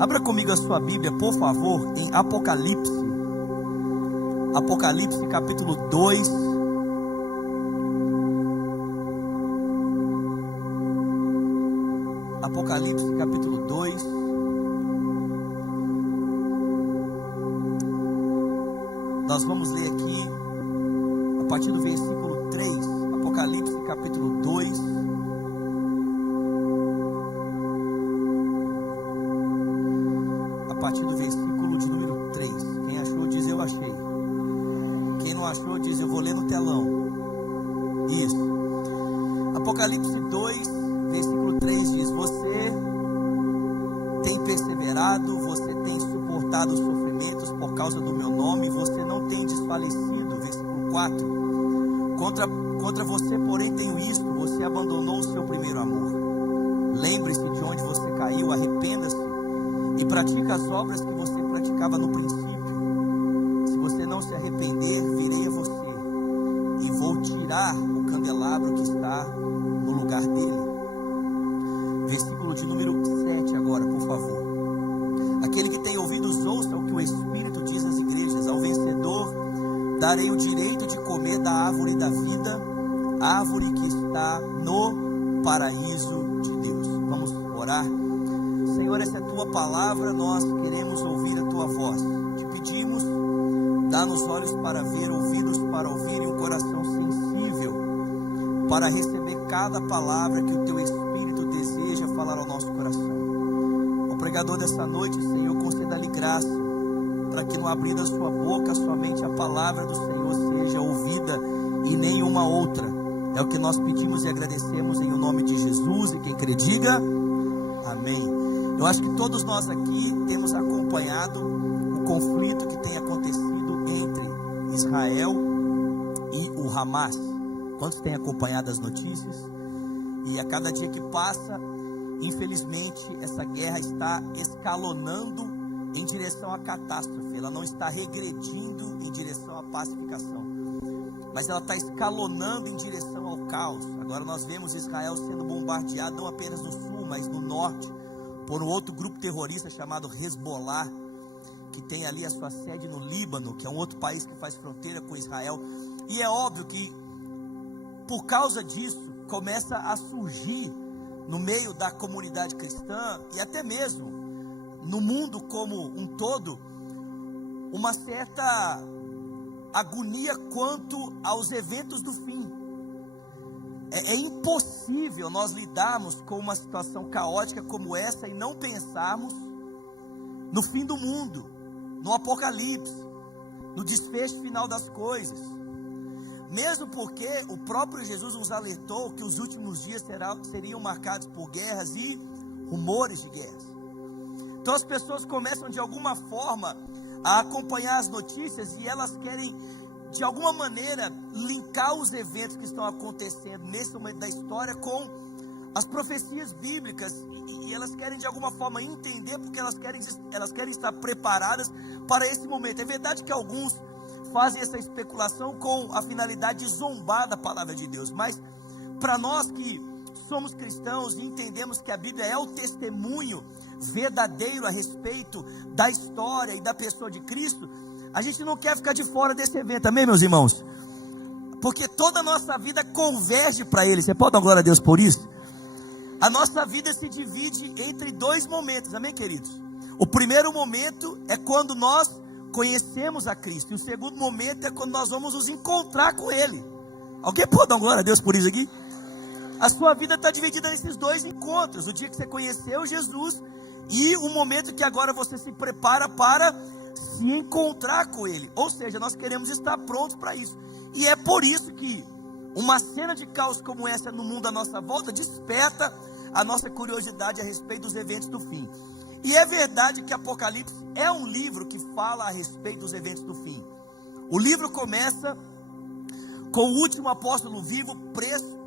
Abra comigo a sua Bíblia, por favor, em Apocalipse. Apocalipse capítulo 2. Apocalipse capítulo 2. Nós vamos ler aqui a partir do versículo 3. Apocalipse capítulo 2. A partir do versículo de número 3. Quem achou diz eu achei. Quem não achou diz eu vou ler no telão. Isso. Apocalipse 2, versículo 3 diz: você tem perseverado, você tem suportado os sofrimentos por causa do meu nome, você não tem desfalecido. Versículo 4. Contra você, porém, tenho isto: você abandonou o seu primeiro amor. Lembre-se de onde você caiu, arrependa-se e pratica as obras que você praticava no princípio. Se você não se arrepender, virei a você e vou tirar o candelabro que está no lugar dele. Versículo de número 7 agora, por favor. Aquele que tem ouvidos ouça o que o Espírito diz às igrejas. Ao vencedor darei o direito de comer da árvore da vida, árvore que está no paraíso de Deus. Vamos orar. Senhor, essa é a tua palavra, nós queremos ouvir a tua voz. Te pedimos, dá-nos olhos para ver, ouvidos para ouvir e um coração sensível para receber cada palavra que o teu Espírito deseja falar ao nosso coração. O pregador dessa noite, Senhor, conceda-lhe graça para que no abrir da sua boca somente a palavra do Senhor seja ouvida e nenhuma outra. É o que nós pedimos e agradecemos em o nome de Jesus, e quem crê diga amém. Eu acho que todos nós aqui temos acompanhado o conflito que tem acontecido entre Israel e o Hamas. Quantos têm acompanhado as notícias? E a cada dia que passa, infelizmente, essa guerra está escalonando em direção à catástrofe. Ela não está regredindo em direção à pacificação, mas ela está escalonando em direção ao caos. Agora nós vemos Israel sendo bombardeado não apenas no sul, mas no norte, por um outro grupo terrorista chamado Hezbollah, que tem ali a sua sede no Líbano, que é um outro país que faz fronteira com Israel. E é óbvio que por causa disso começa a surgir no meio da comunidade cristã e até mesmo no mundo como um todo uma certa agonia quanto aos eventos do fim. É impossível nós lidarmos com uma situação caótica como essa e não pensarmos no fim do mundo, no apocalipse, no desfecho final das coisas. Mesmo porque o próprio Jesus nos alertou que os últimos dias seriam marcados por guerras e rumores de guerras. Então as pessoas começam de alguma forma a acompanhar as notícias e elas querem de alguma maneira linkar os eventos que estão acontecendo nesse momento da história com as profecias bíblicas, e elas querem de alguma forma entender, porque elas querem estar preparadas para esse momento. É verdade que alguns fazem essa especulação com a finalidade de zombar da palavra de Deus, mas para nós que somos cristãos e entendemos que a Bíblia é o testemunho verdadeiro a respeito da história e da pessoa de Cristo, a gente não quer ficar de fora desse evento, amém, meus irmãos? Porque toda a nossa vida converge para Ele. Você pode dar glória a Deus por isso? A nossa vida se divide entre dois momentos, amém, queridos? O primeiro momento é quando nós conhecemos a Cristo, e o segundo momento é quando nós vamos nos encontrar com Ele. Alguém pode dar glória a Deus por isso aqui? A sua vida está dividida nesses dois encontros: o dia que você conheceu Jesus e o momento que agora você se prepara para se encontrar com Ele. Ou seja, nós queremos estar prontos para isso. E é por isso que uma cena de caos como essa no mundo à nossa volta desperta a nossa curiosidade a respeito dos eventos do fim. E é verdade que Apocalipse é um livro que fala a respeito dos eventos do fim. O livro começa com o último apóstolo vivo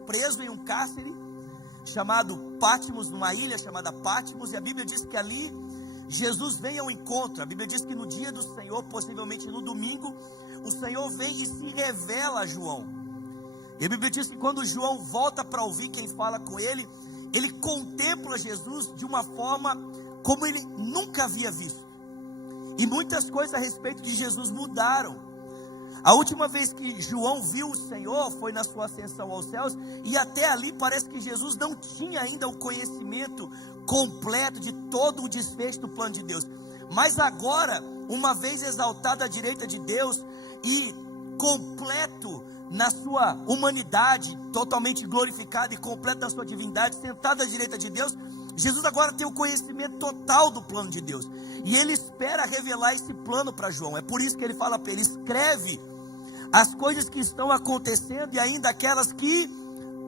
preso em um cárcere chamado Patmos, numa ilha chamada Patmos, e a Bíblia diz que ali Jesus vem ao encontro. A Bíblia diz que no dia do Senhor, possivelmente no domingo, o Senhor vem e se revela a João. E a Bíblia diz que quando João volta para ouvir quem fala com ele, ele contempla Jesus de uma forma como ele nunca havia visto. E muitas coisas a respeito de Jesus mudaram. A última vez que João viu o Senhor foi na sua ascensão aos céus, e até ali parece que Jesus não tinha ainda o conhecimento completo de todo o desfecho do plano de Deus. Mas agora, uma vez exaltado à direita de Deus e completo na sua humanidade, totalmente glorificado e completo na sua divindade, sentado à direita de Deus, Jesus agora tem o conhecimento total do plano de Deus. E ele espera revelar esse plano para João. É por isso que ele fala para ele: escreve as coisas que estão acontecendo e ainda aquelas que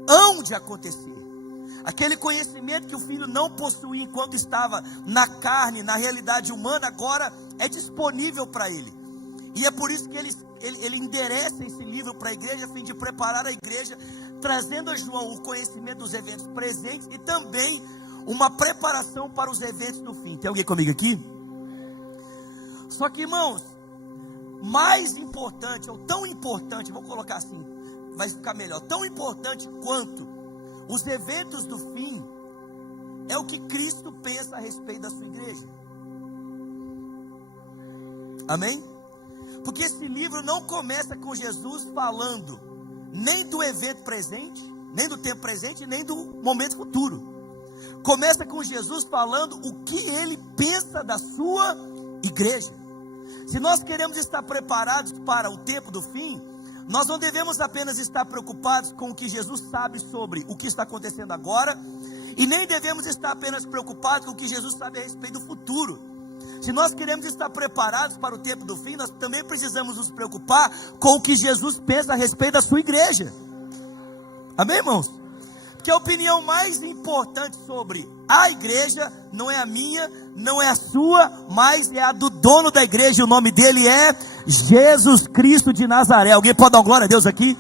hão de acontecer. Aquele conhecimento que o filho não possuía enquanto estava na carne, na realidade humana, agora é disponível para ele. E é por isso que ele endereça esse livro para a igreja, a fim de preparar a igreja, trazendo a João o conhecimento dos eventos presentes e também uma preparação para os eventos do fim. Tem alguém comigo aqui? Só que, irmãos, mais importante, ou tão importante, vou colocar assim, vai ficar melhor, tão importante quanto os eventos do fim, é o que Cristo pensa a respeito da sua igreja. Amém? Porque esse livro não começa com Jesus falando nem do evento presente, nem do tempo presente, nem do momento futuro. Começa com Jesus falando o que ele pensa da sua igreja. Se nós queremos estar preparados para o tempo do fim, nós não devemos apenas estar preocupados com o que Jesus sabe sobre o que está acontecendo agora, e nem devemos estar apenas preocupados com o que Jesus sabe a respeito do futuro. Se nós queremos estar preparados para o tempo do fim, nós também precisamos nos preocupar com o que Jesus pensa a respeito da sua igreja. Amém, irmãos? Porque a opinião mais importante sobre a igreja não é a minha, não é a sua, mas é a do dono da igreja. O nome dele é Jesus Cristo de Nazaré. Alguém pode dar glória a Deus aqui?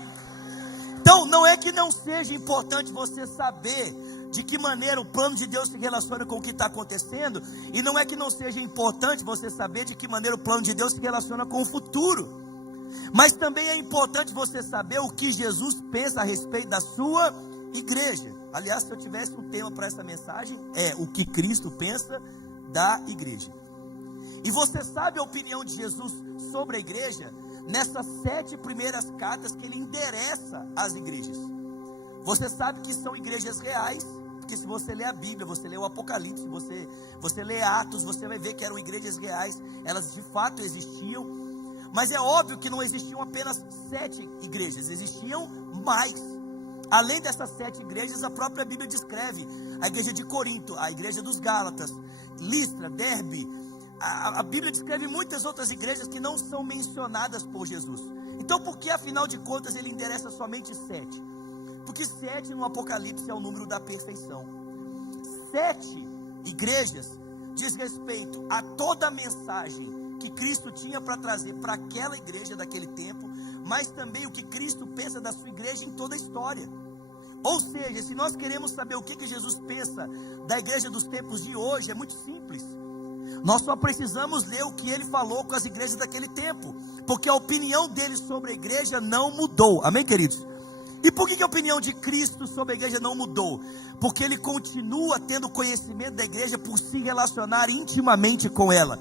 Então, não é que não seja importante você saber de que maneira o plano de Deus se relaciona com o que está acontecendo, e não é que não seja importante você saber de que maneira o plano de Deus se relaciona com o futuro, mas também é importante você saber o que Jesus pensa a respeito da sua igreja. Aliás, se eu tivesse um tema para essa mensagem, é o que Cristo pensa da igreja. E você sabe a opinião de Jesus sobre a igreja nessas 7 primeiras cartas que ele endereça às igrejas. Você sabe que são igrejas reais, porque se você ler a Bíblia, você lê o Apocalipse, você lê Atos, você vai ver que eram igrejas reais, elas de fato existiam. Mas é óbvio que não existiam apenas 7 igrejas, existiam mais. Além dessas 7 igrejas, a própria Bíblia descreve a igreja de Corinto, a igreja dos Gálatas, Listra, Derbe. A Bíblia descreve muitas outras igrejas que não são mencionadas por Jesus. Então, por que afinal de contas ele endereça somente 7? Porque 7 no Apocalipse é o número da perfeição. 7 igrejas diz respeito a toda a mensagem que Cristo tinha para trazer para aquela igreja daquele tempo, mas também o que Cristo pensa da sua igreja em toda a história. Ou seja, se nós queremos saber o que Jesus pensa da igreja dos tempos de hoje, é muito simples. Nós só precisamos ler o que ele falou com as igrejas daquele tempo, porque a opinião dele sobre a igreja não mudou. Amém, queridos? E por que a opinião de Cristo sobre a igreja não mudou? Porque ele continua tendo conhecimento da igreja por se relacionar intimamente com ela.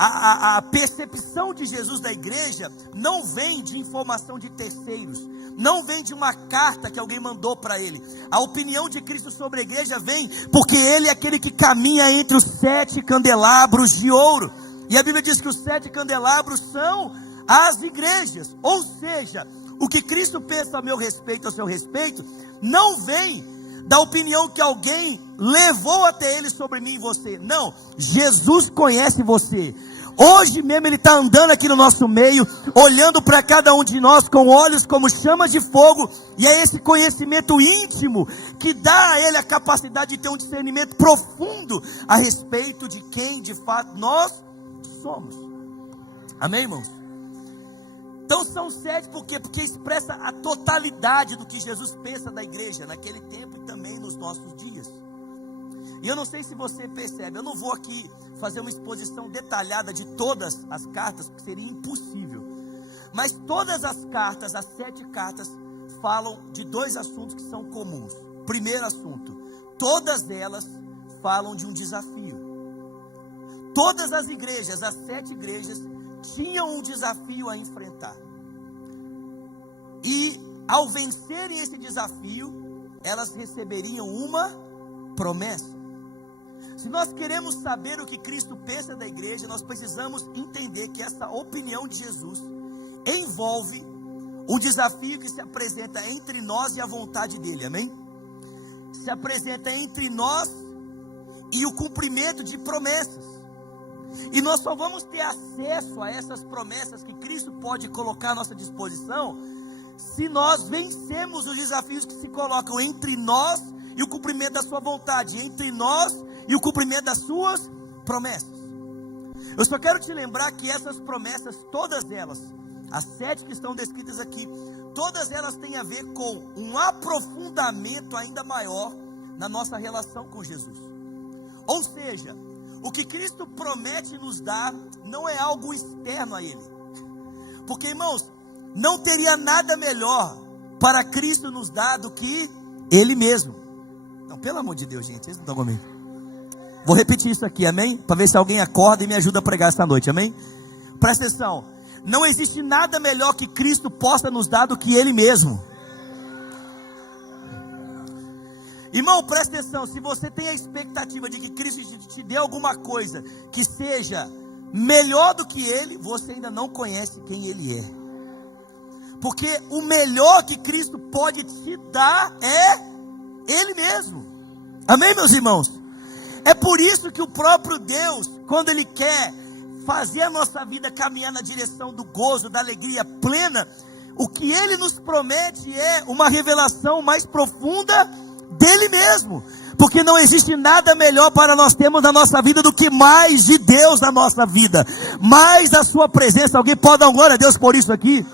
A percepção de Jesus da igreja não vem de informação de terceiros, não vem de uma carta que alguém mandou para ele. A opinião de Cristo sobre a igreja vem porque ele é aquele que caminha entre os 7 candelabros de ouro. E a Bíblia diz que os 7 candelabros são as igrejas. Ou seja, o que Cristo pensa a meu respeito, a seu respeito, não vem da opinião que alguém levou até ele sobre mim e você. Não, Jesus conhece você. Hoje mesmo ele está andando aqui no nosso meio, olhando para cada um de nós com olhos como chamas de fogo. E é esse conhecimento íntimo que dá a ele a capacidade de ter um discernimento profundo a respeito de quem de fato nós somos. Amém, irmãos? Então são 7 por quê? Porque expressa a totalidade do que Jesus pensa da igreja naquele tempo e também nos nossos dias. E eu não sei se você percebe, eu não vou aqui fazer uma exposição detalhada de todas as cartas, porque seria impossível. Mas todas as cartas, as 7 cartas, falam de 2 assuntos que são comuns. Primeiro assunto, todas elas falam de um desafio. Todas as igrejas, as 7 igrejas, tinham um desafio a enfrentar. E ao vencerem esse desafio, elas receberiam uma promessa. Se nós queremos saber o que Cristo pensa da igreja, nós precisamos entender que essa opinião de Jesus envolve o desafio que se apresenta entre nós e a vontade dele, amém? Se apresenta entre nós e o cumprimento de promessas. E nós só vamos ter acesso a essas promessas que Cristo pode colocar à nossa disposição se nós vencemos os desafios que se colocam entre nós e o cumprimento da sua vontade, entre nós e o cumprimento das suas promessas. Eu só quero te lembrar que essas promessas, todas elas, as 7 que estão descritas aqui, todas elas têm a ver com um aprofundamento ainda maior na nossa relação com Jesus. Ou seja, o que Cristo promete nos dar não é algo externo a Ele. Porque, irmãos, não teria nada melhor para Cristo nos dar do que Ele mesmo. Não, pelo amor de Deus, gente, vocês não estão comigo. Vou repetir isso aqui, amém? Para ver se alguém acorda e me ajuda a pregar esta noite, amém? Presta atenção, não existe nada melhor que Cristo possa nos dar do que Ele mesmo. Irmão, presta atenção, se você tem a expectativa de que Cristo te dê alguma coisa que seja melhor do que Ele, você ainda não conhece quem Ele é. Porque o melhor que Cristo pode te dar é Ele mesmo. Amém, meus irmãos? É por isso que o próprio Deus, quando Ele quer fazer a nossa vida caminhar na direção do gozo, da alegria plena, o que Ele nos promete é uma revelação mais profunda dele mesmo. Porque não existe nada melhor para nós termos na nossa vida do que mais de Deus na nossa vida, mais da sua presença. Alguém pode dar glória a Deus por isso aqui?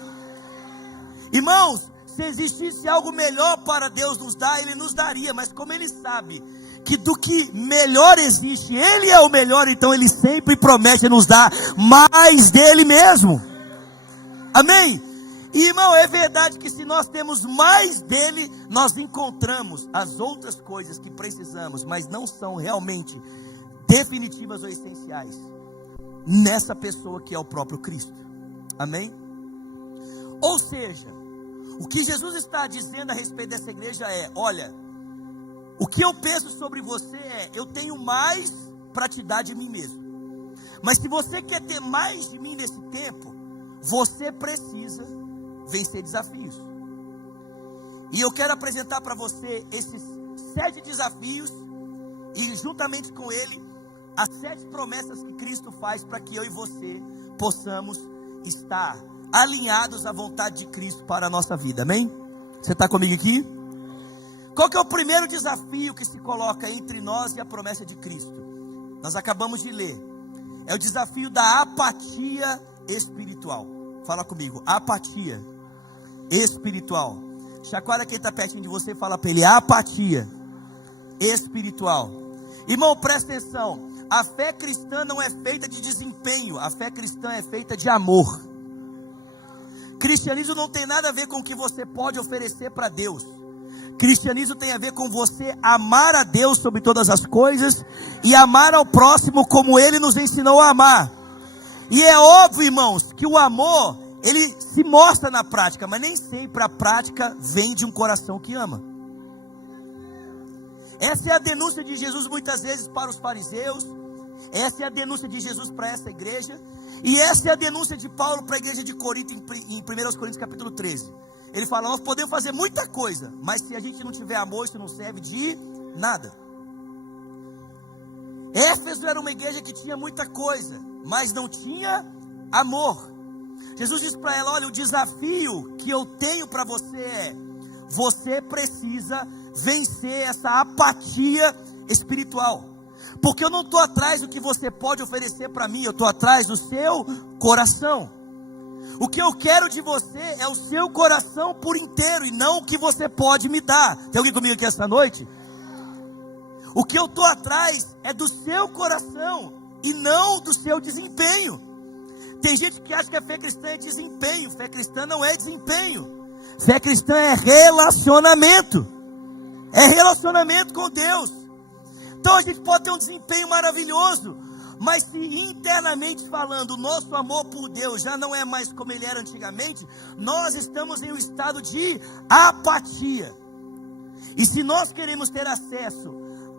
Irmãos, se existisse algo melhor para Deus nos dar, Ele nos daria, mas como Ele sabe que do que melhor existe, Ele é o melhor, então Ele sempre promete nos dar mais dele mesmo. Amém? E, irmão, é verdade que se nós temos mais dele, nós encontramos as outras coisas que precisamos, mas não são realmente definitivas ou essenciais nessa pessoa que é o próprio Cristo. Amém? Ou seja, o que Jesus está dizendo a respeito dessa igreja é: olha, o que eu penso sobre você é, eu tenho mais para te dar de mim mesmo. Mas se você quer ter mais de mim nesse tempo, você precisa vencer desafios. E eu quero apresentar para você esses 7 desafios e juntamente com ele as 7 promessas que Cristo faz para que eu e você possamos estar alinhados à vontade de Cristo para a nossa vida, amém? Você está comigo aqui? Qual que é o primeiro desafio que se coloca entre nós e a promessa de Cristo? Nós acabamos de ler. É o desafio da apatia espiritual. Fala comigo, apatia espiritual. Chacoalha quem está pertinho de você e fala para ele, apatia espiritual. Irmão, presta atenção. A fé cristã não é feita de desempenho. A fé cristã é feita de amor. Cristianismo não tem nada a ver com o que você pode oferecer para Deus. Cristianismo tem a ver com você amar a Deus sobre todas as coisas e amar ao próximo como Ele nos ensinou a amar. E é óbvio, irmãos, que o amor, ele se mostra na prática, mas nem sempre a prática vem de um coração que ama. Essa é a denúncia de Jesus muitas vezes para os fariseus. Essa é a denúncia de Jesus para essa igreja. E essa é a denúncia de Paulo para a igreja de Corinto em 1 Coríntios capítulo 13. Ele fala, nós podemos fazer muita coisa, mas se a gente não tiver amor, isso não serve de nada. Éfeso era uma igreja que tinha muita coisa, mas não tinha amor. Jesus disse para ela, olha, o desafio que eu tenho para você é, você precisa vencer essa apatia espiritual. Porque eu não estou atrás do que você pode oferecer para mim, eu estou atrás do seu coração. O que eu quero de você é o seu coração por inteiro e não o que você pode me dar. Tem alguém comigo aqui esta noite? O que eu estou atrás é do seu coração e não do seu desempenho. Tem gente que acha que a fé cristã é desempenho. Fé cristã não é desempenho. Fé cristã é relacionamento. é relacionamento com Deus. Então a gente pode ter um desempenho maravilhoso, mas se internamente falando, o nosso amor por Deus já não é mais como ele era antigamente, nós estamos em um estado de apatia. E se nós queremos ter acesso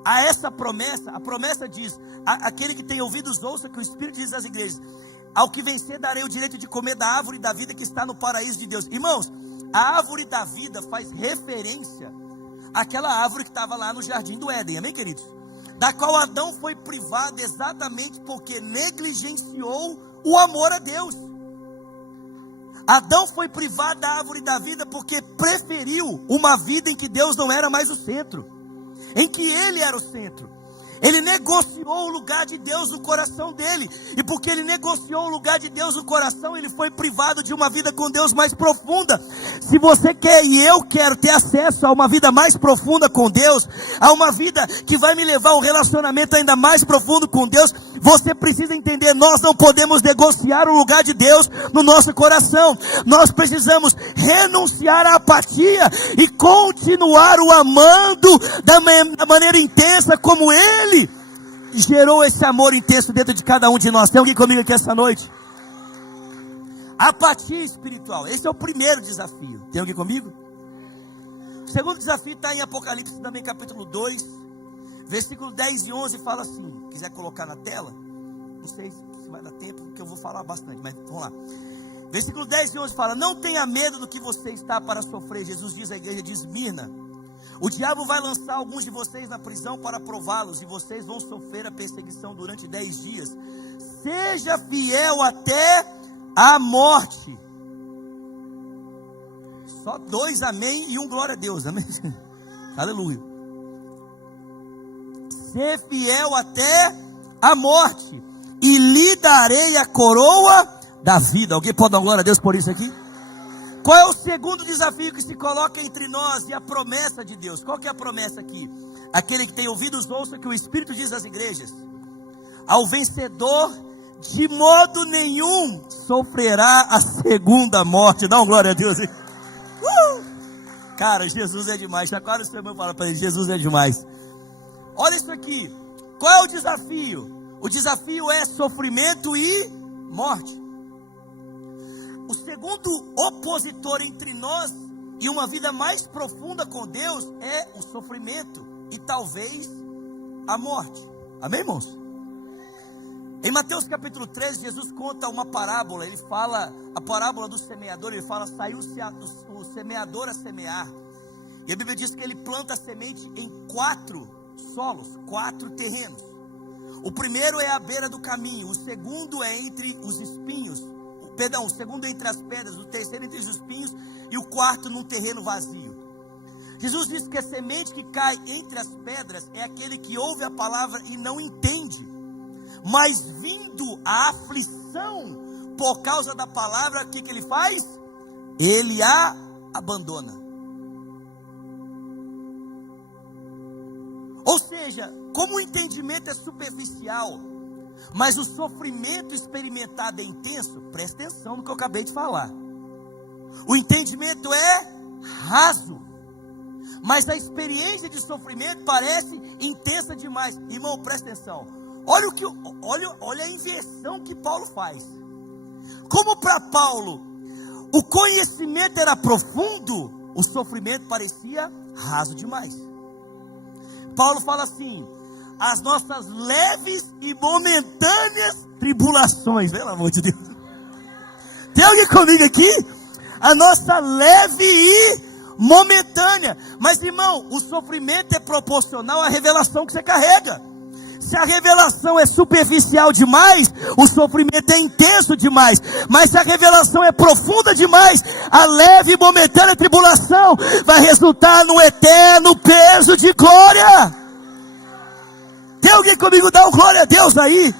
a essa promessa, a promessa diz, aquele que tem ouvidos ouça que o Espírito diz às igrejas: ao que vencer darei o direito de comer da árvore da vida que está no paraíso de Deus. Irmãos, a árvore da vida faz referência àquela árvore que estava lá no jardim do Éden, amém, queridos? Da qual Adão foi privado exatamente porque negligenciou o amor a Deus. Adão foi privado da árvore da vida porque preferiu uma vida em que Deus não era mais o centro, em que ele era o centro. Ele negociou o lugar de Deus no coração dele. E porque ele negociou o lugar de Deus no coração, ele foi privado de uma vida com Deus mais profunda. Se você quer e eu quero ter acesso a uma vida mais profunda com Deus, a uma vida que vai me levar a um relacionamento ainda mais profundo com Deus, você precisa entender, nós não podemos negociar o lugar de Deus no nosso coração. Nós precisamos renunciar à apatia e continuar o amando da maneira intensa como Ele gerou esse amor intenso dentro de cada um de nós. Tem alguém comigo aqui essa noite? Apatia espiritual, esse é o primeiro desafio. Tem alguém comigo? O segundo desafio está em Apocalipse também, capítulo 2, versículo 10 e 11, fala assim, quiser colocar na tela, não sei se vai dar tempo, porque eu vou falar bastante, mas vamos lá. Versículo 10 e 11 fala: não tenha medo do que você está para sofrer. Jesus diz à igreja de Esmirna: o diabo vai lançar alguns de vocês na prisão para prová-los, e vocês vão sofrer a perseguição durante 10 dias. Seja fiel até a morte. Só 2 amém e 1 glória a Deus, amém? Aleluia. Ser fiel até a morte, e lhe darei a coroa da vida. Alguém pode dar glória a Deus por isso aqui? Qual é o segundo desafio que se coloca entre nós e a promessa de Deus? Qual que é a promessa aqui? Aquele que tem ouvidos ouça que o Espírito diz às igrejas: ao vencedor de modo nenhum sofrerá a segunda morte. Dá uma glória a Deus aí. Cara, Jesus é demais. Agora o seu irmão fala para ele: Jesus é demais. Olha isso aqui. Qual é o desafio? O desafio é sofrimento e morte. O segundo opositor entre nós e uma vida mais profunda com Deus é o sofrimento e talvez a morte. Amém, irmãos? Em Mateus capítulo 13, Jesus conta uma parábola. Ele fala, a parábola do semeador. Ele fala: saiu o semeador a semear. E a Bíblia diz que ele planta a semente em 4 solos, 4 terrenos. O primeiro é à beira do caminho. O segundo é entre os espinhos. O segundo é entre as pedras, o terceiro entre os espinhos, e o quarto num terreno vazio. Jesus disse que a semente que cai entre as pedras é aquele que ouve a palavra e não entende, mas vindo a aflição por causa da palavra, o que ele faz? Ele a abandona. Ou seja, como o entendimento é superficial, mas o sofrimento experimentado é intenso, presta atenção no que eu acabei de falar. O entendimento é raso, mas a experiência de sofrimento parece intensa demais. Irmão, presta atenção. Olha a inversão que Paulo faz. Como para Paulo o conhecimento era profundo, o sofrimento parecia raso demais. Paulo fala assim: as nossas leves e momentâneas tribulações, pelo amor de Deus. Tem alguém comigo aqui? A nossa leve e momentânea. Mas, irmão, o sofrimento é proporcional à revelação que você carrega. Se a revelação é superficial demais, o sofrimento é intenso demais. Mas se a revelação é profunda demais, a leve e momentânea tribulação vai resultar no eterno peso de glória. Tem alguém comigo? Dá um glória a Deus aí.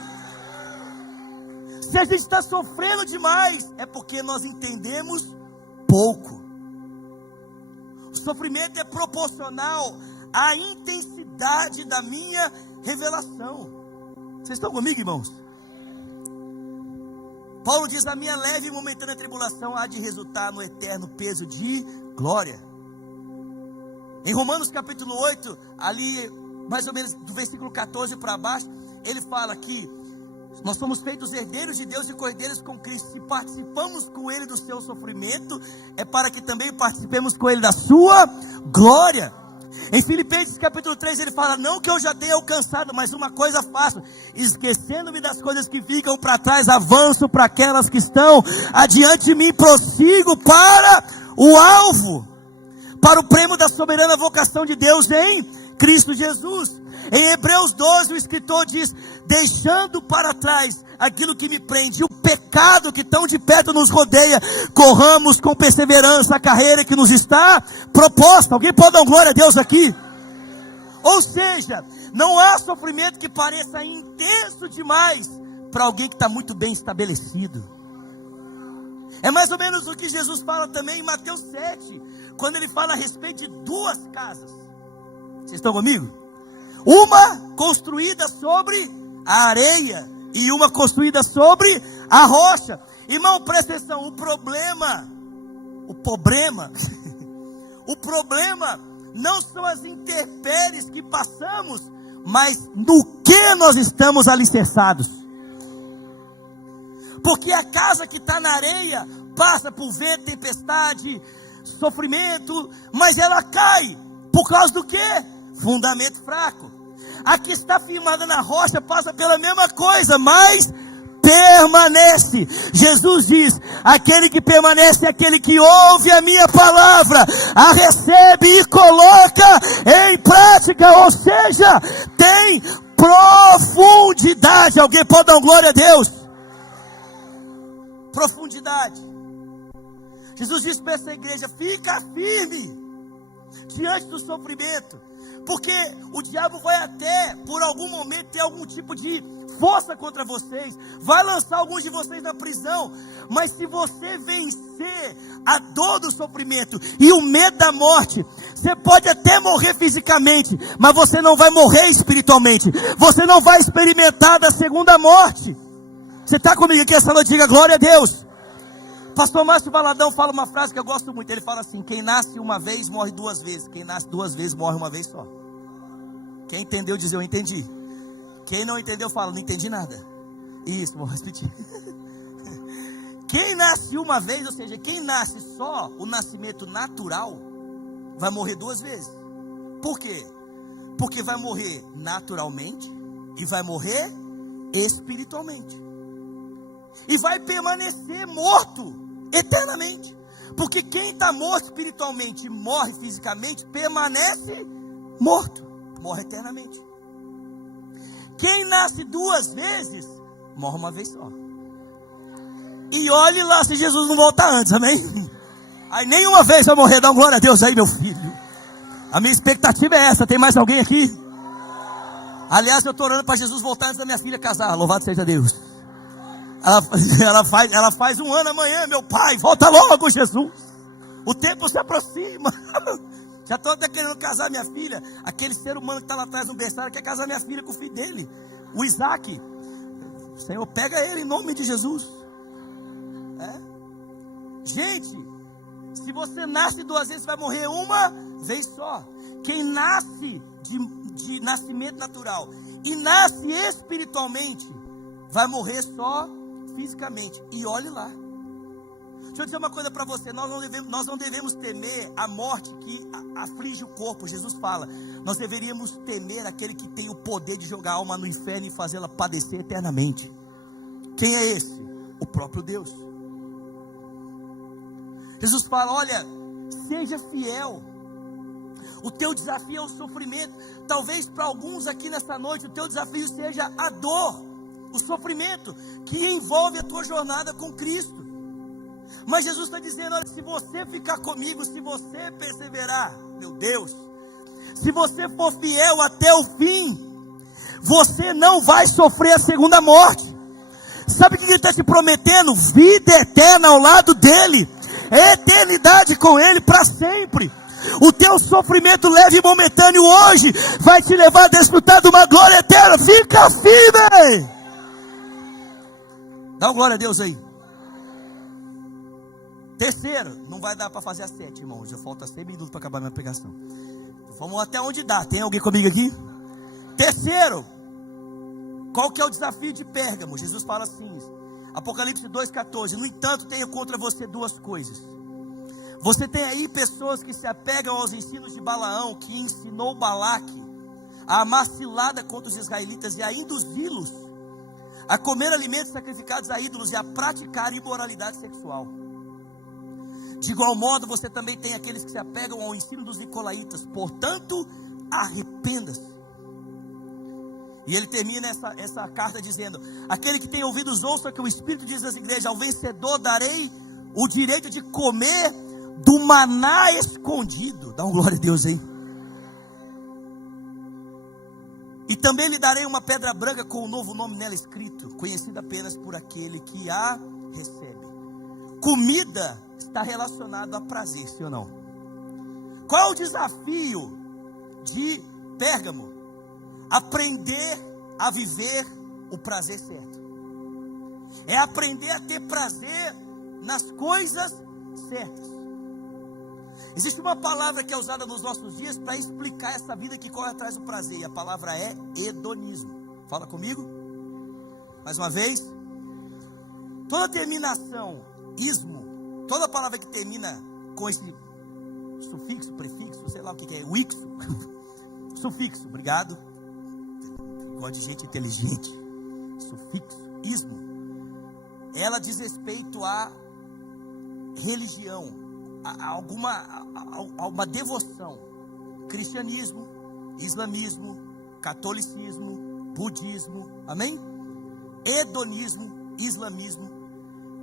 Se a gente está sofrendo demais, é porque nós entendemos pouco. O sofrimento é proporcional à intensidade da minha revelação. Vocês estão comigo, irmãos? Paulo diz: a minha leve e momentânea tribulação há de resultar no eterno peso de glória. Em Romanos capítulo 8, ali mais ou menos do versículo 14 para baixo, ele fala que nós somos feitos herdeiros de Deus e cordeiros com Cristo. Se participamos com Ele do seu sofrimento, é para que também participemos com Ele da sua glória. Em Filipenses capítulo 3 ele fala: não que eu já tenha alcançado, mas uma coisa faço, esquecendo-me das coisas que ficam para trás, avanço para aquelas que estão adiante de mim, prossigo para o alvo, para o prêmio da soberana vocação de Deus em Cristo Jesus. Em Hebreus 12 o escritor diz: deixando para trás aquilo que me prende, o pecado que tão de perto nos rodeia, corramos com perseverança a carreira que nos está proposta. Alguém pode dar glória a Deus aqui? Ou seja, não há sofrimento que pareça intenso demais para alguém que está muito bem estabelecido. É mais ou menos o que Jesus fala também em Mateus 7, quando ele fala a respeito de duas casas. Vocês estão comigo? Uma construída sobre a areia e uma construída sobre a rocha. Irmão, presta atenção, o problema não são as intempéries que passamos, mas no que nós estamos alicerçados. Porque a casa que está na areia passa por vento, tempestade, sofrimento, mas ela cai. Por causa do quê? Fundamento fraco. A que está firmada na rocha passa pela mesma coisa, mas permanece. Jesus diz: aquele que permanece é aquele que ouve a minha palavra, a recebe e coloca em prática. Ou seja, tem profundidade. Alguém pode dar glória a Deus? Profundidade. Jesus disse para essa igreja: fica firme diante do sofrimento, porque o diabo vai até, por algum momento, ter algum tipo de força contra vocês, vai lançar alguns de vocês na prisão, mas se você vencer a dor do sofrimento e o medo da morte, você pode até morrer fisicamente, mas você não vai morrer espiritualmente, você não vai experimentar da segunda morte. Você está comigo aqui essa noite? Diga glória a Deus. Pastor Márcio Valadão fala uma frase que eu gosto muito. Ele fala assim: quem nasce uma vez morre duas vezes, quem nasce duas vezes morre uma vez só. Quem entendeu diz: eu entendi. Quem não entendeu fala: não entendi nada. Isso, vou repetir. Quem nasce uma vez, ou seja, quem nasce só o nascimento natural, vai morrer duas vezes. Por quê? Porque vai morrer naturalmente e vai morrer espiritualmente, e vai permanecer morto eternamente. Porque quem está morto espiritualmente e morre fisicamente, permanece morto, morre eternamente. Quem nasce duas vezes, morre uma vez só. E olhe lá se Jesus não voltar antes, amém? Aí nenhuma vez vai morrer. Dá uma glória a Deus aí, meu filho. A minha expectativa é essa. Tem mais alguém aqui? Aliás, eu estou orando para Jesus voltar antes da minha filha casar. Louvado seja Deus. Ela faz 1 ano amanhã, meu pai. Volta logo, Jesus. O tempo se aproxima. Já estou até querendo casar minha filha. Aquele ser humano que está lá atrás no berçário quer casar minha filha com o filho dele, o Isaac. Senhor, pega ele em nome de Jesus. Gente, se você nasce duas vezes, vai morrer uma vez só. Quem nasce de nascimento natural e nasce espiritualmente, vai morrer só fisicamente. E olhe lá. Deixa eu dizer uma coisa para você. Nós não devemos temer a morte que aflige o corpo. Jesus fala: nós deveríamos temer aquele que tem o poder de jogar a alma no inferno e fazê-la padecer eternamente. Quem é esse? O próprio Deus. Jesus fala: olha, seja fiel. O teu desafio é o sofrimento. Talvez para alguns aqui nesta noite o teu desafio seja a dor, o sofrimento que envolve a tua jornada com Cristo. Mas Jesus está dizendo: olha, se você ficar comigo, se você perseverar, meu Deus, se você for fiel até o fim, você não vai sofrer a segunda morte. Sabe o que ele está te prometendo? Vida eterna ao lado dele, eternidade com ele para sempre. O teu sofrimento leve e momentâneo hoje vai te levar a desfrutar de uma glória eterna. Fica firme. Dá uma glória a Deus aí. Terceiro, não vai dar para fazer as 7, irmãos. Já falta 6 minutos para acabar a minha pregação. Vamos até onde dá. Tem alguém comigo aqui? Terceiro, qual que é o desafio de Pérgamo? Jesus fala assim, Apocalipse 2,14. No entanto, tenho contra você duas coisas. Você tem aí pessoas que se apegam aos ensinos de Balaão, que ensinou Balaque a amar cilada contra os israelitas e a induzi-los a comer alimentos sacrificados a ídolos e a praticar imoralidade sexual. De igual modo, você também tem aqueles que se apegam ao ensino dos nicolaítas. Portanto, arrependa-se. E ele termina essa carta dizendo: aquele que tem ouvidos ouça que o Espírito diz às igrejas: ao vencedor darei o direito de comer do maná escondido. Dá uma glória a Deus aí. E também lhe darei uma pedra branca com um novo nome nela escrito, conhecida apenas por aquele que a recebe. Comida está relacionado a prazer, sim ou não? Qual é o desafio de Pérgamo? Aprender a viver o prazer certo. É aprender a ter prazer nas coisas certas. Existe uma palavra que é usada nos nossos dias para explicar essa vida que corre atrás do prazer. E a palavra é hedonismo. Fala comigo. Mais uma vez. Toda terminação, ismo, toda palavra que termina com esse sufixo, prefixo, sei lá o que é, o ixo, sufixo, obrigado. Gosto de gente inteligente. Sufixo, ismo. Ela diz respeito a religião, a uma devoção. Cristianismo, islamismo, catolicismo, budismo, amém? Hedonismo, islamismo,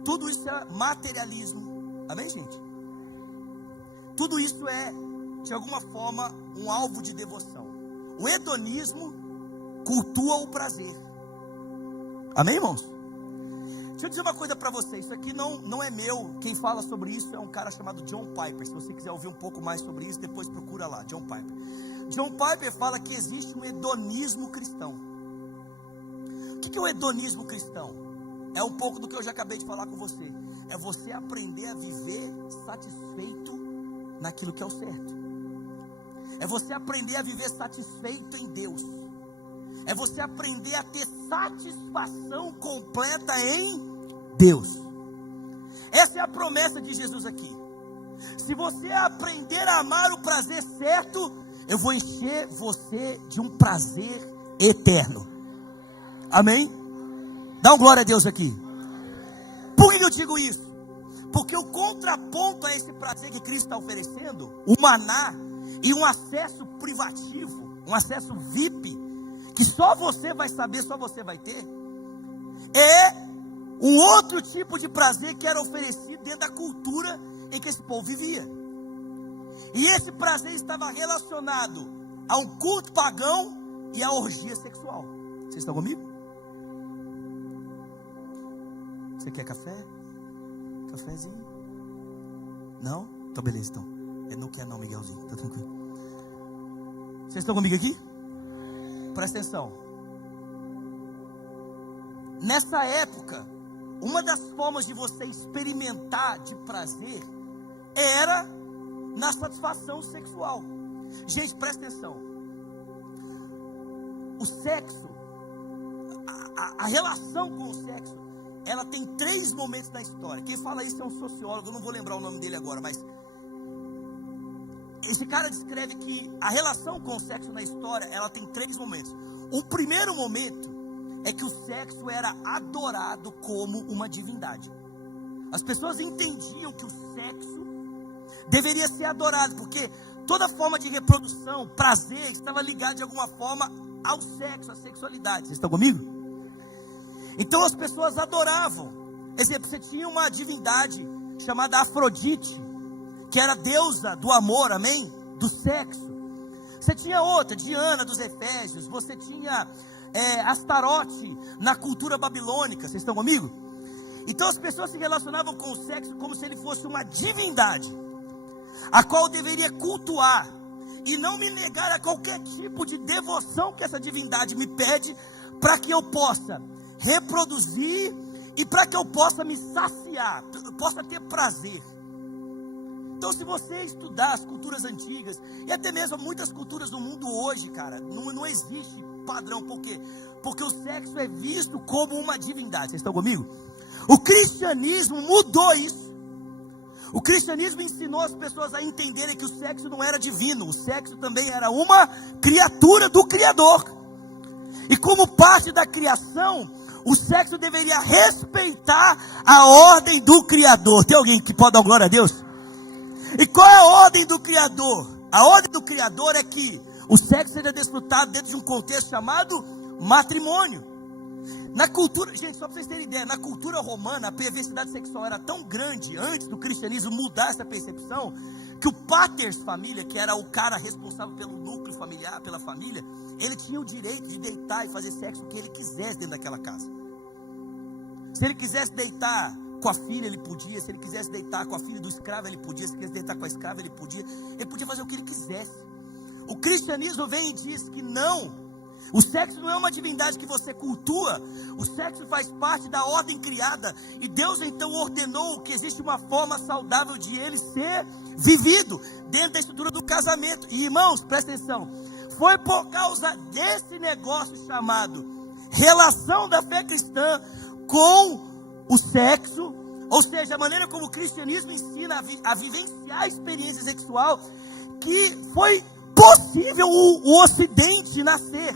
tudo isso é materialismo, amém, gente? Tudo isso é, de alguma forma, um alvo de devoção. O hedonismo cultua o prazer, amém, irmãos? Deixa eu dizer uma coisa para você, isso aqui não é meu, quem fala sobre isso é um cara chamado John Piper. Se você quiser ouvir um pouco mais sobre isso, depois procura lá, John Piper. John Piper fala que existe um hedonismo cristão. O que é o hedonismo cristão? É um pouco do que eu já acabei de falar com você. É você aprender a viver satisfeito naquilo que é o certo. É você aprender a viver satisfeito em Deus. É você aprender a ter satisfação completa em Deus. Essa é a promessa de Jesus aqui. Se você aprender a amar o prazer certo, eu vou encher você de um prazer eterno. Amém? Dá um glória a Deus aqui. Por que eu digo isso? Porque o contraponto a esse prazer que Cristo está oferecendo, o maná e um acesso privativo, um acesso VIP, que só você vai saber, só você vai ter, é um outro tipo de prazer que era oferecido dentro da cultura em que esse povo vivia. E esse prazer estava relacionado a um culto pagão e a orgia sexual. Vocês estão comigo? Você quer café? Cafézinho? Não? Então beleza, então. Não quer não, Miguelzinho, tá tranquilo. Vocês estão comigo aqui? Presta atenção. Nessa época, uma das formas de você experimentar de prazer era na satisfação sexual. Gente, presta atenção. O sexo, a relação com o sexo, ela tem 3 momentos na história. Quem fala isso é um sociólogo, eu não vou lembrar o nome dele agora, mas esse cara descreve que a relação com o sexo na história, ela tem 3 momentos. O primeiro momento é que o sexo era adorado como uma divindade. As pessoas entendiam que o sexo deveria ser adorado, porque toda forma de reprodução, prazer, estava ligado de alguma forma ao sexo, à sexualidade. Vocês estão comigo? Então as pessoas adoravam. Exemplo, você tinha uma divindade chamada Afrodite, que era deusa do amor, amém? Do sexo. Você tinha outra, Diana dos Efésios. Você tinha Astarote na cultura babilônica. Vocês estão comigo? Então as pessoas se relacionavam com o sexo como se ele fosse uma divindade, a qual eu deveria cultuar e não me negar a qualquer tipo de devoção que essa divindade me pede, para que eu possa reproduzir e para que eu possa me saciar, possa ter prazer. Então, se você estudar as culturas antigas, e até mesmo muitas culturas do mundo hoje, cara, não existe padrão. Por quê? Porque o sexo é visto como uma divindade. Vocês estão comigo? O cristianismo mudou isso. O cristianismo ensinou as pessoas a entenderem que o sexo não era divino. O sexo também era uma criatura do Criador. E como parte da criação, o sexo deveria respeitar a ordem do Criador. Tem alguém que pode dar glória a Deus? E qual é a ordem do Criador? A ordem do Criador é que o sexo seja desfrutado dentro de um contexto chamado matrimônio. Na cultura, gente, só para vocês terem ideia, na cultura romana, a perversidade sexual era tão grande, antes do cristianismo mudar essa percepção, que o pater família, que era o cara responsável pelo núcleo familiar, pela família, ele tinha o direito de deitar e fazer sexo o que ele quisesse dentro daquela casa. Se ele quisesse deitar com a filha, ele podia. Se ele quisesse deitar com a filha do escravo, ele podia. Se ele quisesse deitar com a escrava, ele podia. Ele podia fazer o que ele quisesse. O cristianismo vem e diz que não. O sexo não é uma divindade que você cultua. O sexo faz parte da ordem criada. E Deus então ordenou que existe uma forma saudável de ele ser vivido dentro da estrutura do casamento. E irmãos, presta atenção. Foi por causa desse negócio chamado relação da fé cristã com o sexo, ou seja, a maneira como o cristianismo ensina a vivenciar a experiência sexual, que foi possível o Ocidente nascer,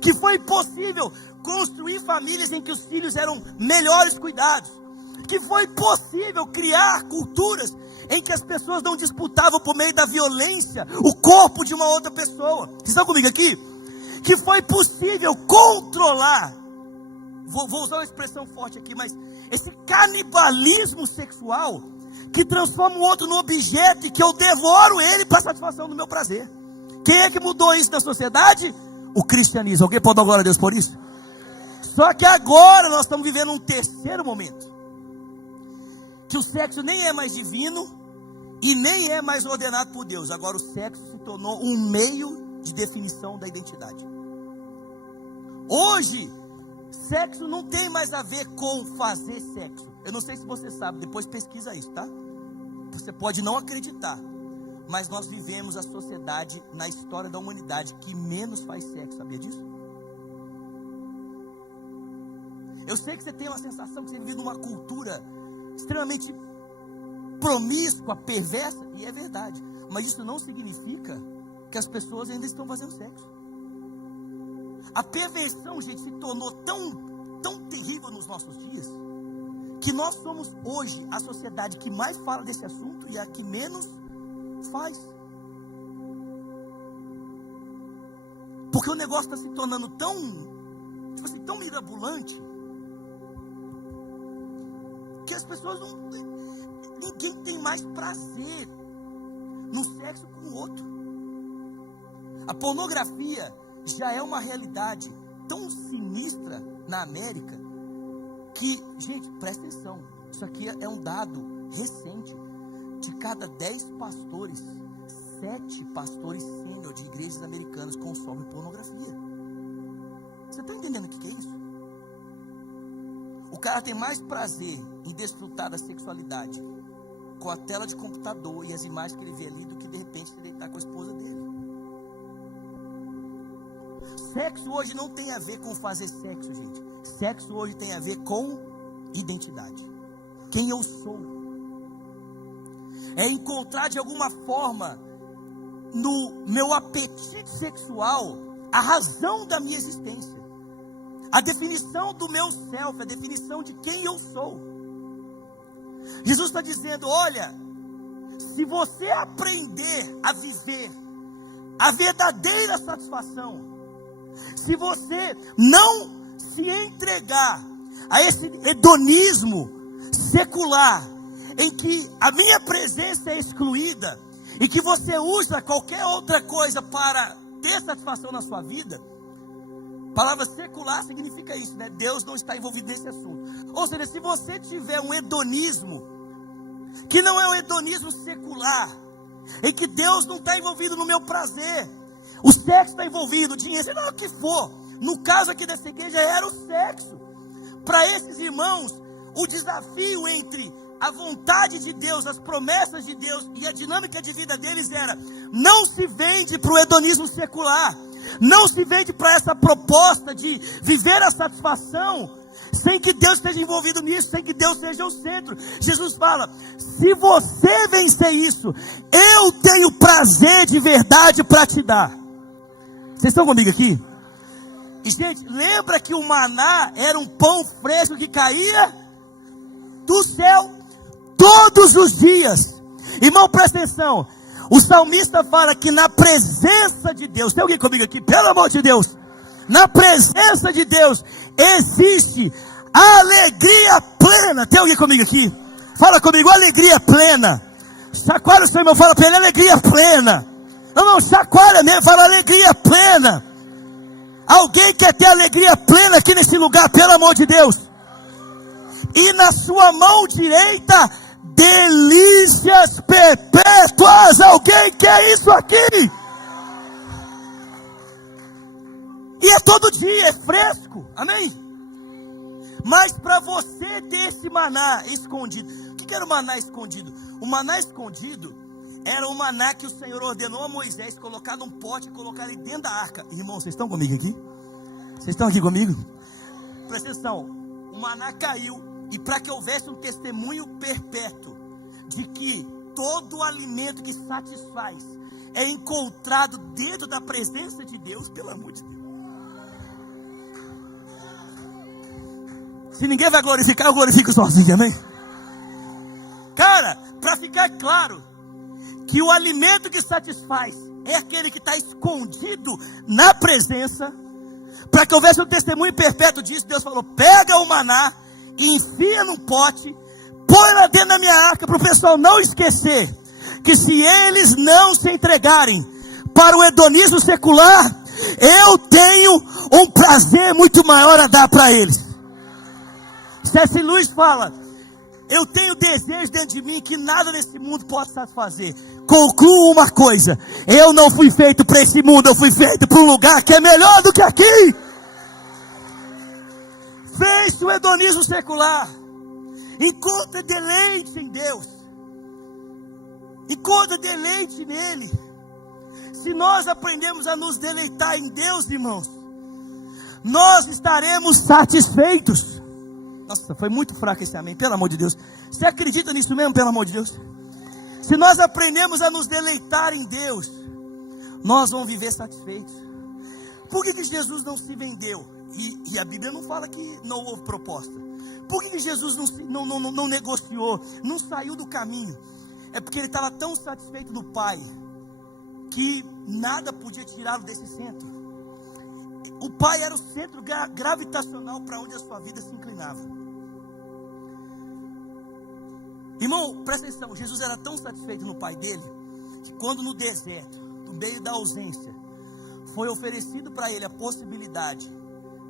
que foi possível construir famílias em que os filhos eram melhores cuidados, que foi possível criar culturas em que as pessoas não disputavam por meio da violência o corpo de uma outra pessoa. Vocês estão comigo aqui? Que foi possível controlar, vou usar uma expressão forte aqui, mas esse canibalismo sexual que transforma o outro no objeto e que eu devoro ele para satisfação do meu prazer. Quem é que mudou isso na sociedade? O cristianismo. Alguém pode dar glória a Deus por isso? Só que agora nós estamos vivendo um terceiro momento, que o sexo nem é mais divino e nem é mais ordenado por Deus. Agora o sexo se tornou um meio de definição da identidade. Hoje, sexo não tem mais a ver com fazer sexo. Eu não sei se você sabe, depois pesquisa isso, tá? Você pode não acreditar, mas nós vivemos a sociedade na história da humanidade que menos faz sexo, sabia disso? Eu sei que você tem uma sensação que você vive numa cultura extremamente promíscua, perversa, e é verdade, mas isso não significa que as pessoas ainda estão fazendo sexo. A perversão, gente, se tornou tão terrível nos nossos dias, que nós somos hoje a sociedade que mais fala desse assunto e a que menos faz. Porque o negócio está se tornando tão mirabolante, que as pessoas ninguém tem mais prazer no sexo com o outro. A pornografia já é uma realidade tão sinistra na América que, gente, presta atenção, isso aqui é um dado recente. De cada 10 pastores, 7 pastores sênior de igrejas americanas consomem pornografia. Você está entendendo o que é isso? O cara tem mais prazer em desfrutar da sexualidade com a tela de computador e as imagens que ele vê ali do que de repente se deitar com a esposa dele. Sexo hoje não tem a ver com fazer sexo, gente. Sexo hoje tem a ver com identidade. Quem eu sou. É encontrar de alguma forma no meu apetite sexual a razão da minha existência, a definição do meu self, a definição de quem eu sou. Jesus está dizendo: olha, se você aprender a viver a verdadeira satisfação, se você não se entregar a esse hedonismo secular, em que a minha presença é excluída e que você usa qualquer outra coisa para ter satisfação na sua vida. Palavra secular significa isso, né? Deus não está envolvido nesse assunto. Ou seja, se você tiver um hedonismo que não é um hedonismo secular, em que Deus não está envolvido no meu prazer, o sexo está envolvido, o dinheiro, seja lá o que for. No caso aqui dessa igreja era o sexo. Para esses irmãos, o desafio entre a vontade de Deus, as promessas de Deus e a dinâmica de vida deles era: não se vende para o hedonismo secular, não se vende para essa proposta de viver a satisfação sem que Deus esteja envolvido nisso, sem que Deus seja o centro. Jesus fala: se você vencer isso, eu tenho prazer de verdade para te dar. Vocês estão comigo aqui? E gente, lembra que o maná era um pão fresco que caía do céu todos os dias. Irmão, presta atenção. O salmista fala que na presença de Deus, tem alguém comigo aqui? Pelo amor de Deus, na presença de Deus existe alegria plena. Tem alguém comigo aqui? Fala comigo, alegria plena. Chacoalha o seu irmão, fala para ele, alegria plena. Não, chacoalha mesmo, fala alegria plena. Alguém quer ter alegria plena aqui nesse lugar, pelo amor de Deus? E na sua mão direita, delícias perpétuas. Alguém quer isso aqui? E é todo dia, é fresco, amém? Mas para você ter esse maná escondido, o que era o maná escondido? O maná escondido era o maná que o Senhor ordenou a Moisés colocar num pote e colocar ele dentro da arca. Irmãos, vocês estão comigo aqui? Vocês estão aqui comigo? Presta atenção, o maná caiu, e para que houvesse um testemunho perpétuo de que todo alimento que satisfaz é encontrado dentro da presença de Deus, pelo amor de Deus. Se ninguém vai glorificar, eu glorifico sozinho, amém? Cara, para ficar claro que o alimento que satisfaz é aquele que está escondido na presença, para que houvesse um testemunho perpétuo disso, Deus falou: pega o maná, enfia num pote, põe lá dentro da minha arca, para o pessoal não esquecer que se eles não se entregarem para o hedonismo secular, eu tenho um prazer muito maior a dar para eles. C.S. Lewis fala: eu tenho desejo dentro de mim que nada nesse mundo pode satisfazer. Concluo uma coisa: eu não fui feito para esse mundo, eu fui feito para um lugar que é melhor do que aqui. Vence o hedonismo secular, encontra deleite em Deus, encontra deleite nele. Se nós aprendemos a nos deleitar em Deus, irmãos, nós estaremos satisfeitos. Nossa, foi muito fraco esse amém, pelo amor de Deus. Você acredita nisso mesmo, pelo amor de Deus? Se nós aprendemos a nos deleitar em Deus, nós vamos viver satisfeitos. Por que Jesus não se vendeu? E a Bíblia não fala que não houve proposta. Por que Jesus não negociou, não saiu do caminho? É porque ele estava tão satisfeito do Pai, que nada podia tirá-lo desse centro. O Pai era o centro gravitacional para onde a sua vida se inclinava. Irmão, presta atenção, Jesus era tão satisfeito no Pai dele, que quando no deserto, no meio da ausência, foi oferecido para ele a possibilidade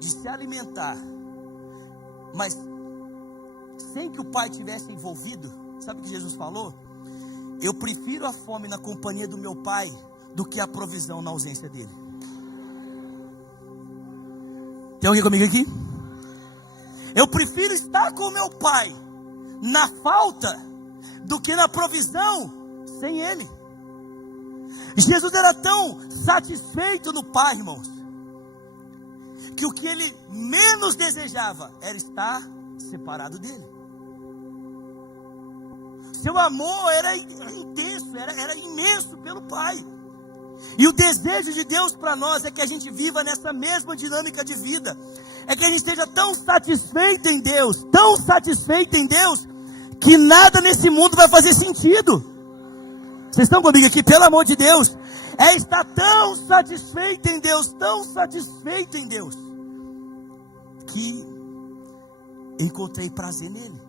de se alimentar, mas sem que o Pai tivesse envolvido, sabe o que Jesus falou? Eu prefiro a fome na companhia do meu Pai do que a provisão na ausência dele. Tem alguém comigo aqui? Eu prefiro estar com o meu Pai na falta do que na provisão sem ele. Jesus era tão satisfeito no Pai, irmãos, que o que ele menos desejava era estar separado dele. Seu amor era intenso, era imenso pelo Pai. E o desejo de Deus para nós é que a gente viva nessa mesma dinâmica de vida. É que a gente esteja tão satisfeito em Deus, que nada nesse mundo vai fazer sentido. Vocês estão comigo aqui, pelo amor de Deus? É estar tão satisfeito em Deus, que encontrei prazer nele.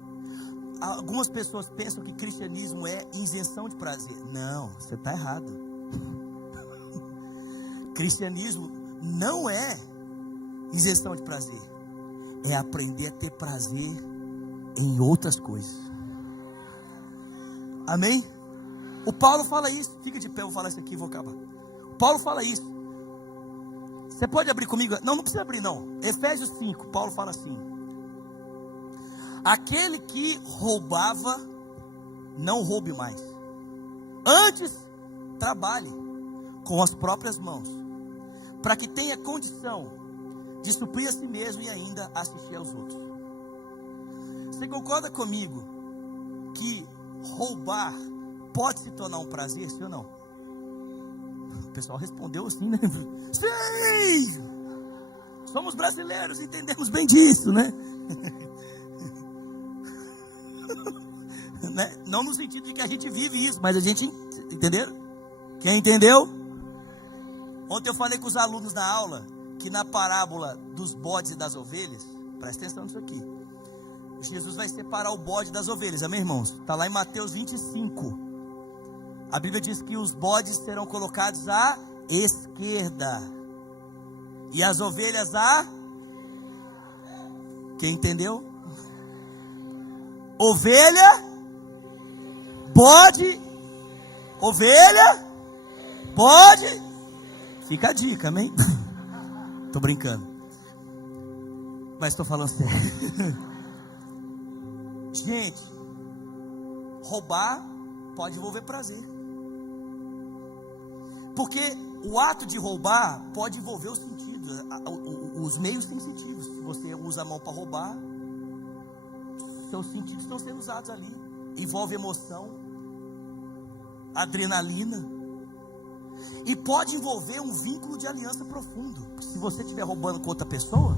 Algumas pessoas pensam que cristianismo é isenção de prazer. Não, você está errado. Cristianismo não é isenção de prazer, é aprender a ter prazer em outras coisas. Amém? O Paulo fala isso. Fica de pé, eu vou falar isso aqui e vou acabar. O Paulo fala isso. Você pode abrir comigo? Não precisa abrir não. Efésios 5, Paulo fala assim: Aquele que roubava, não roube mais. Antes, trabalhe com as próprias mãos, para que tenha condição de suprir a si mesmo e ainda assistir aos outros. Você concorda comigo que roubar pode se tornar um prazer, sim ou não? O pessoal respondeu assim, né? Sim! Somos brasileiros, entendemos bem disso, né? Não no sentido de que a gente vive isso, mas a gente, entenderam? Quem entendeu? Ontem eu falei com os alunos na aula que na parábola dos bodes e das ovelhas, presta atenção nisso aqui, Jesus vai separar o bode das ovelhas, amém, irmãos? Está lá em Mateus 25. A Bíblia diz que os bodes serão colocados à esquerda e as ovelhas à... Quem entendeu? Ovelha, bode, ovelha, bode. Fica a dica, amém? Tô brincando, mas estou falando sério. Gente, roubar pode envolver prazer, porque o ato de roubar pode envolver os sentidos, os meios sensitivos. Se você usa a mão para roubar, seus sentidos estão sendo usados ali. Envolve emoção, adrenalina, e pode envolver um vínculo de aliança profundo. Se você estiver roubando com outra pessoa,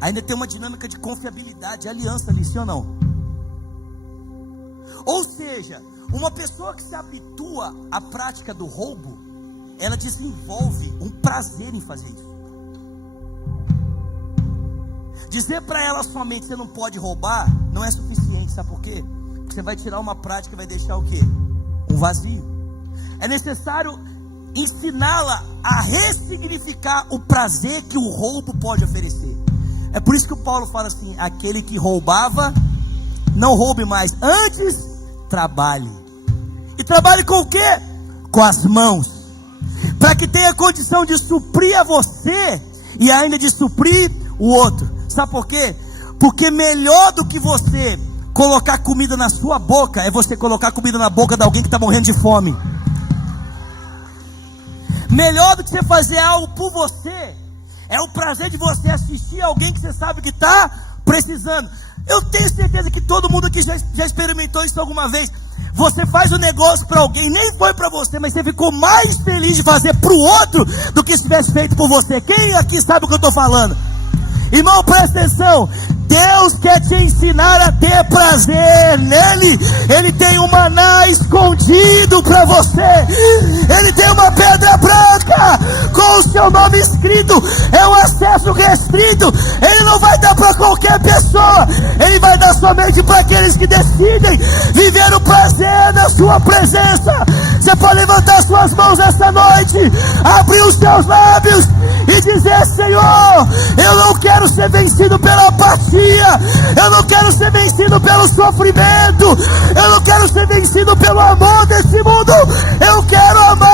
ainda tem uma dinâmica de confiabilidade, de aliança ali, sim ou não? Ou seja, uma pessoa que se habitua à prática do roubo, ela desenvolve um prazer em fazer isso. Dizer para ela somente você não pode roubar não é suficiente, sabe por quê? Porque você vai tirar uma prática e vai deixar o quê? Um vazio. É necessário ensiná-la a ressignificar o prazer que o roubo pode oferecer. É por isso que o Paulo fala assim: aquele que roubava, não roube mais, antes trabalhe. E trabalhe com o quê? Com as mãos, para que tenha condição de suprir a você e ainda de suprir o outro. Sabe por quê? Porque melhor do que você colocar comida na sua boca é você colocar comida na boca de alguém que está morrendo de fome. Melhor do que você fazer algo por você é o prazer de você assistir alguém que você sabe que está precisando. Eu tenho certeza que todo mundo aqui já experimentou isso alguma vez. Você faz um negócio para alguém, nem foi para você, mas você ficou mais feliz de fazer para o outro do que se tivesse feito por você. Quem aqui sabe o que eu estou falando? Irmão, presta atenção. Deus quer te ensinar a ter prazer nele. Ele tem um maná escondido para você. Ele tem uma pedra branca com o seu nome escrito. É um acesso restrito. Ele não vai dar para qualquer pessoa. Ele vai dar somente para aqueles que decidem viver o prazer na sua presença. Você pode levantar suas mãos esta noite, abrir os seus lábios e dizer: Senhor, eu não quero ser vencido pela apatia, eu não quero ser vencido pelo sofrimento, eu não quero ser vencido pelo amor desse mundo, eu quero amar